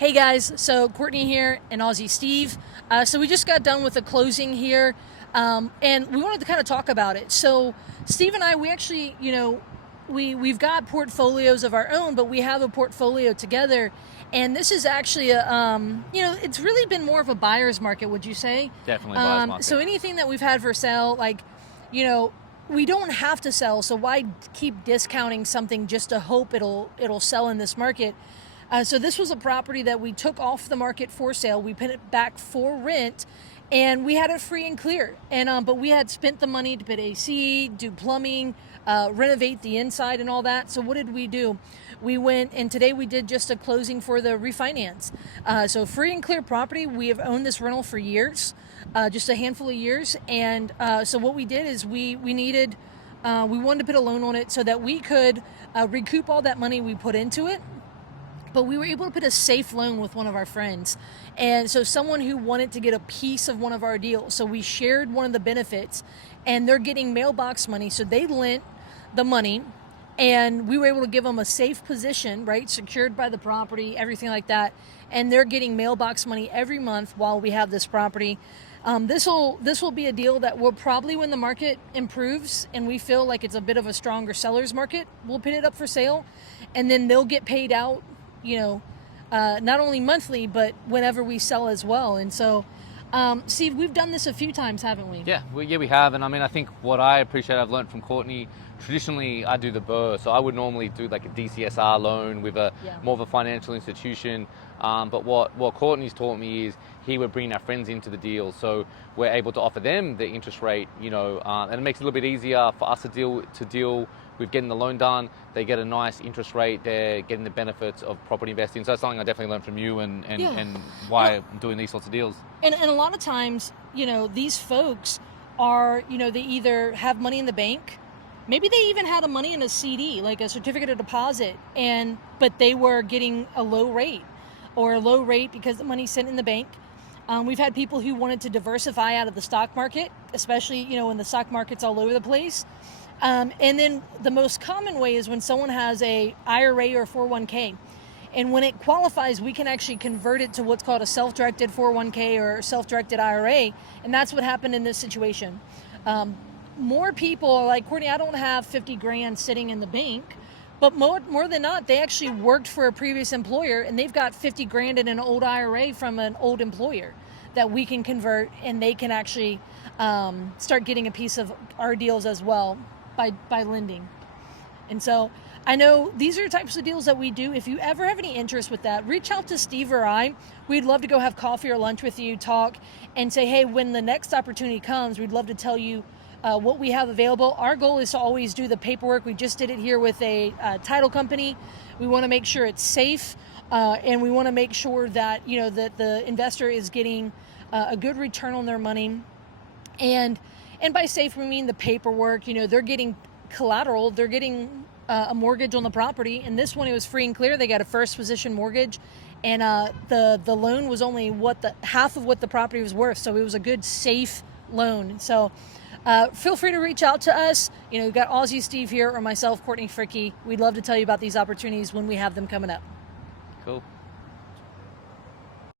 Hey guys, so Courtney here and Aussie Steve. So we just got done with the closing here, and we wanted to kind of talk about it. So Steve and I, we actually, we've got portfolios of our own, but we have a portfolio together, and this is actually it's really been more of a buyer's market, would you say? Definitely buyer's market. So anything that we've had for sale, we don't have to sell, so why keep discounting something just to hope it'll sell in this market? So this was a property that we took off the market for sale. We put it back for rent, and we had it free and clear. And but we had spent the money to put AC, do plumbing, renovate the inside, and all that. So what did we do? We went, and today we did just a closing for the refinance. So free and clear property. We have owned this rental for years, just a handful of years. And so what we did is we wanted to put a loan on it so that we could recoup all that money we put into it. But we were able to put a safe loan with one of our friends. And so someone who wanted to get a piece of one of our deals. So we shared one of the benefits, and they're getting mailbox money. So they lent the money, and we were able to give them a safe position, right? Secured by the property, everything like that. And they're getting mailbox money every month while we have this property. This will be a deal that will probably, when the market improves and we feel like it's a bit of a stronger seller's market, we'll put it up for sale, and then they'll get paid out, not only monthly, but whenever we sell as well. And so, Steve, we've done this a few times, haven't we? Yeah, we have. And I mean, I think what I appreciate I've learned from Courtney, traditionally I do the BRRRR. So I would normally do like a DCSR loan with more of a financial institution. But what Courtney's taught me is he would bring our friends into the deal. So we're able to offer them the interest rate, and it makes it a little bit easier for us to deal with getting the loan done. They get a nice interest rate. They're getting the benefits of property investing. So that's something I definitely learned from you and why I'm doing these sorts of deals. And a lot of times, these folks are, they either have money in the bank, maybe they even had money in a CD, like a certificate of deposit, but they were getting a low rate because the money's sitting in the bank. We've had people who wanted to diversify out of the stock market, especially, when the stock market's all over the place. And then the most common way is when someone has a IRA or 401k. And when it qualifies, we can actually convert it to what's called a self-directed 401k or self-directed IRA. And that's what happened in this situation. More people are like, Courtney, I don't have 50 grand sitting in the bank. But more than not, they actually worked for a previous employer, and they've got 50 grand in an old IRA from an old employer that we can convert, and they can actually start getting a piece of our deals as well by lending. And so I know these are the types of deals that we do. If you ever have any interest with that, reach out to Steve or I. We'd love to go have coffee or lunch with you, talk, and say, hey, when the next opportunity comes, we'd love to tell you what we have available. Our goal is to always do the paperwork. We just did it here with a title company. We want to make sure it's safe, and we want to make sure that that the investor is getting a good return on their money. And by safe, we mean the paperwork. They're getting collateral. They're getting a mortgage on the property. And this one, it was free and clear. They got a first position mortgage, and the loan was only half of what the property was worth. So it was a good, safe loan. So feel free to reach out to us. We've got Aussie Steve here or myself, Courtney Fricky. We'd love to tell you about these opportunities when we have them coming up. Cool.